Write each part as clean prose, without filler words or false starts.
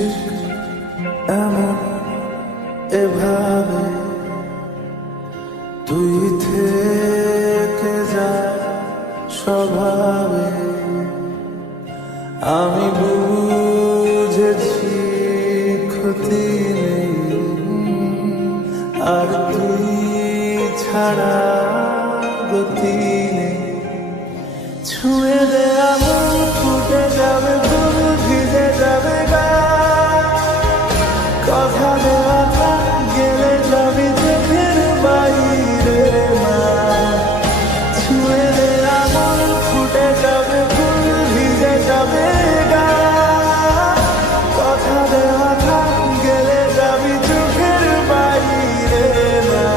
ঠিক এমন এভাবে তুই থেকে যা স্বভাবে। আমি বুঝেছি ক্ষতি নেই, আর তুই ছাড়া গতি নেই। ছুঁয়ে দে আগুন, ফুটে যাবে ফুল, ভিজে যাবে গা। কথা দেওয়া থাক, গেলে যাবি চোখের বাইরে মা। ছুঁয়ে দে আগুন, ফুটে যাবে ফুল, ভিজে যাবে গা। কথা দেওয়া থাক, গেলে যাবি চোখের বাইরে মা।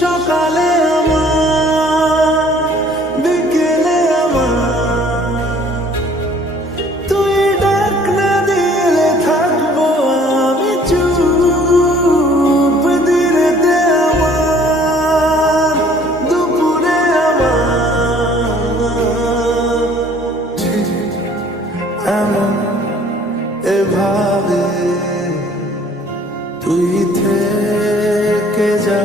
সকালে আমার, বিকেলে আমার, তুই ডাক না দিলে থাকবো আমি চুপ। দিনেতে আমার, দুপুরে আমার, ঠিক এমন এভাবে তুই থেকে যা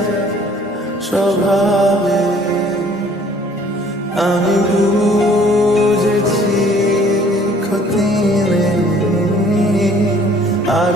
স্বভাবে। আমি বুঝেছি ক্ষতি নেই, আর